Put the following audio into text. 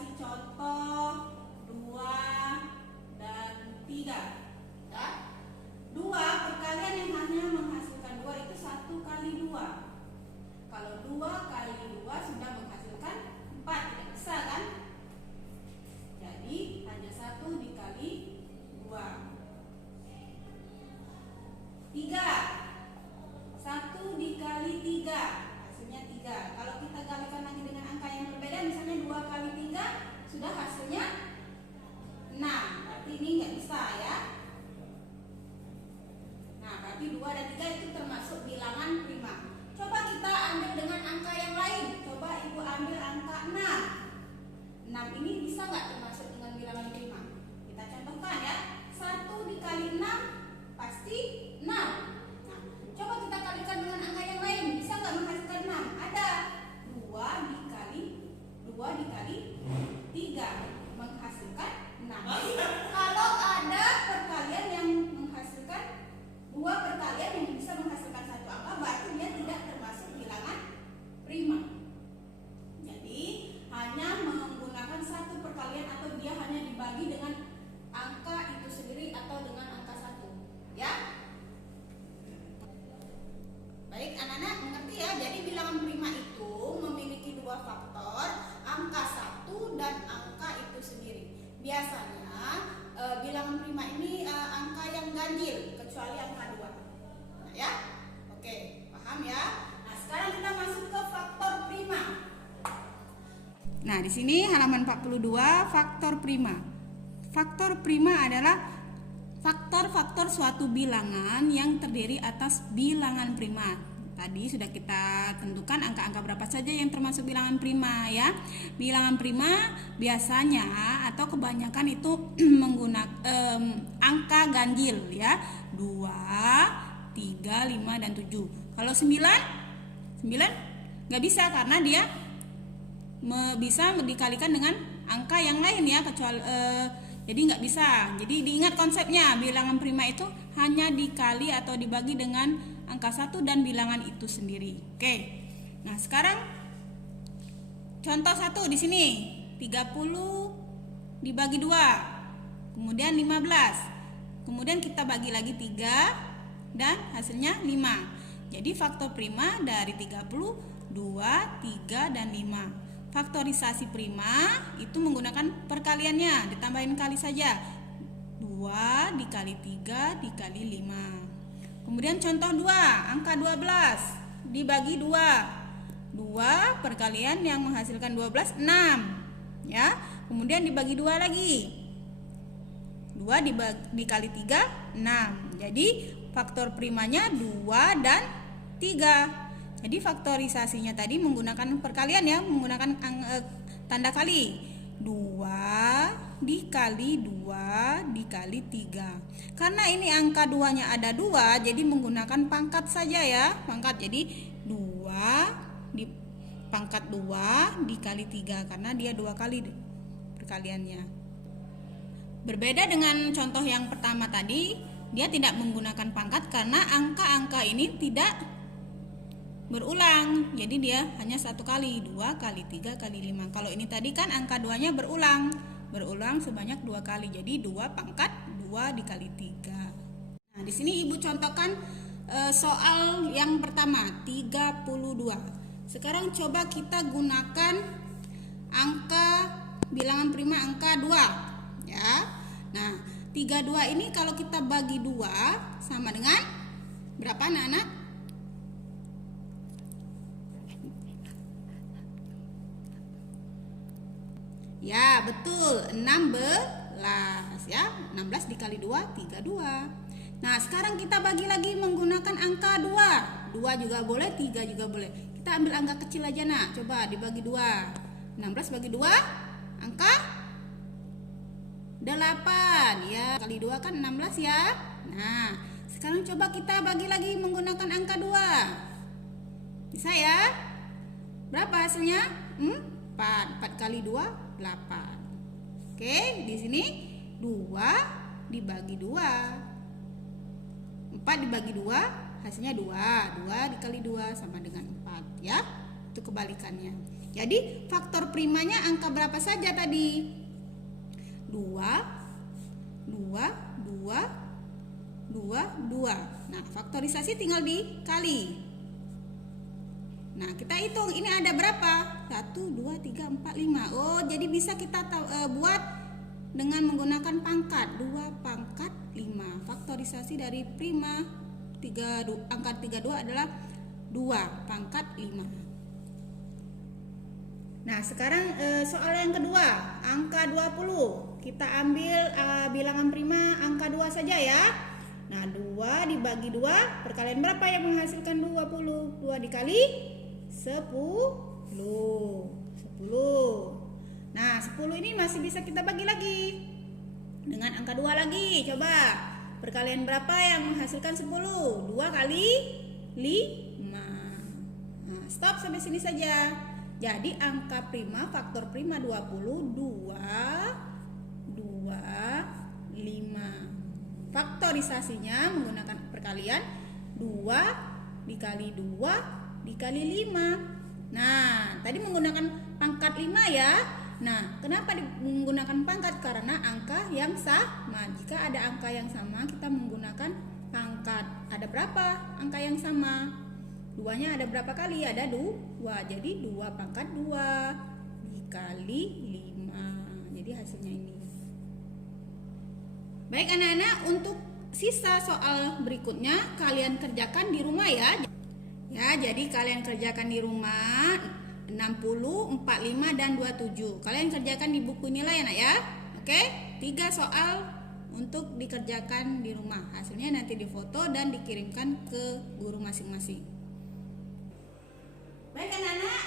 kasih contoh 2 dan 3. Ya. 2 perkalian yang hanya menghasilkan 2 itu 1 kali 2. Kalau 2 kali 2 sudah menghasilkan 4, tidak bisa kan? Jadi hanya 1 dikali 2. 3. 1 dikali 3 hasilnya 3. Kalau kita kalikan lagi dengan angka yang berbeda, misalnya 2 kali 3 sudah hasilnya 6. Berarti ini nggak bisa ya. Nah, berarti 2 dan 3 itu termasuk bilangan prima. Coba kita ambil dengan angka yang lain. Coba Ibu ambil angka 6. 6 ini bisa nggak termasuk dengan bilangan prima? Kita contohkan ya. 1 dikali 6 pasti 6. Nah, coba kita kalikan dengan angka yang lain. Bisa nggak menghasilkan 6? Ada. 2 dikali 3 menghasilkan 6. Kalau ada perkalian yang menghasilkan 2 perkalian yang bisa menghasilkan 1 angka, berarti dia tidak termasuk bilangan prima. Jadi hanya menggunakan 1 perkalian atau dia hanya dibagi dengan angka itu sendiri atau dengan angka 1. Ya. Baik, anak-anak mengerti ya. Jadi bilangan prima itu memiliki 2 faktor, angka 1 dan angka itu sendiri. Biasanya bilangan prima ini angka yang ganjil kecuali angka 2. Nah, ya. Oke, paham ya? Nah, sekarang kita masuk ke faktor prima. Nah, di sini halaman 42 faktor prima. Faktor prima adalah faktor-faktor suatu bilangan yang terdiri atas bilangan prima. Tadi sudah kita tentukan angka-angka berapa saja yang termasuk bilangan prima ya. Bilangan prima biasanya atau kebanyakan itu menggunakan angka ganjil ya. 2, 3, 5 dan 7. Kalau 9 nggak bisa karena dia bisa dikalikan dengan angka yang lain ya, kecuali jadi nggak bisa. Jadi diingat konsepnya, bilangan prima itu hanya dikali atau dibagi dengan angka 1 dan bilangan itu sendiri. Oke. Nah, sekarang contoh 1 di sini. 30 dibagi 2. Kemudian 15. Kemudian kita bagi lagi 3 dan hasilnya 5. Jadi faktor prima dari 30 2, 3 dan 5. Faktorisasi prima itu menggunakan perkaliannya, ditambahin kali saja. 2 dikali 3 dikali 5. Kemudian contoh 2, angka 12 dibagi 2. 2 perkalian yang menghasilkan 12, 6. Ya. Kemudian dibagi 2 lagi. 2 dikali 3, 6. Jadi faktor primanya 2 dan 3. Jadi faktorisasinya tadi menggunakan perkalian ya, menggunakan tanda kali. 2 dikali 2 dikali 3. Karena ini angka 2-nya ada 2, jadi menggunakan pangkat saja ya. Pangkat, jadi 2 di pangkat 2 dikali 3 karena dia 2 kali perkaliannya. Berbeda dengan contoh yang pertama tadi, dia tidak menggunakan pangkat karena angka-angka ini tidak berulang, jadi dia hanya 1 kali, 2 kali 3 kali 5. Kalau ini tadi kan angka 2-nya berulang sebanyak 2 kali, jadi 2 pangkat 2 dikali 3. Nah, di sini Ibu contohkan soal yang pertama 32. Sekarang coba kita gunakan angka bilangan prima angka 2 ya. Nah, 32 ini kalau kita bagi 2 sama dengan berapa anak-anak? Ya, betul, 16 ya. 16 dikali 2, 32. Nah, sekarang kita bagi lagi menggunakan angka 2. 2 juga boleh, 3 juga boleh. Kita ambil angka kecil aja nak. Coba dibagi 2. 16 bagi 2, angka 8. Ya, kali 2 kan 16 ya. Nah, sekarang coba kita bagi lagi menggunakan angka 2. Bisa ya? Berapa hasilnya? 4 kali 2, 8. Oke, di sini 2 dibagi 2. 4 dibagi 2 hasilnya 2. 2 dikali 2 sama dengan 4 ya. itu kebalikannya. Jadi faktor primanya angka berapa saja tadi? 2, 2, 2, 2. Nah, faktorisasi tinggal dikali. Nah, kita hitung ini ada berapa? 1, 2, 3, 4, 5. Oh, jadi bisa kita buat dengan menggunakan pangkat. 2 pangkat 5. Faktorisasi dari prima angka 32 adalah 2 pangkat 5. Nah, sekarang soal yang kedua, angka 20. Kita ambil bilangan prima angka 2 saja ya. Nah, 2 dibagi 2, perkalian berapa yang menghasilkan 20? 2 dikali 10. 10. Nah, 10 ini masih bisa kita bagi lagi dengan angka 2 lagi. Coba, perkalian berapa yang menghasilkan 10? 2 kali 5. Nah, stop sampai sini saja. Jadi angka prima, faktor prima 20, 2, 5. Faktorisasinya menggunakan perkalian 2 dikali 2 dikali 5. Nah, tadi menggunakan pangkat 5 ya. Nah, kenapa menggunakan pangkat? Karena angka yang sama. Jika ada angka yang sama, kita menggunakan pangkat. Ada berapa angka yang sama? 2-nya ada berapa kali? Ada 2. Jadi 2 pangkat 2 dikali 5. Jadi hasilnya ini. Baik anak-anak, untuk sisa soal berikutnya kalian kerjakan di rumah ya. Ya, jadi kalian kerjakan di rumah 60, 45 dan 27. Kalian kerjakan di buku nilai anak ya. Oke? 3 soal untuk dikerjakan di rumah. Hasilnya nanti difoto dan dikirimkan ke guru masing-masing. Baik anak-anak,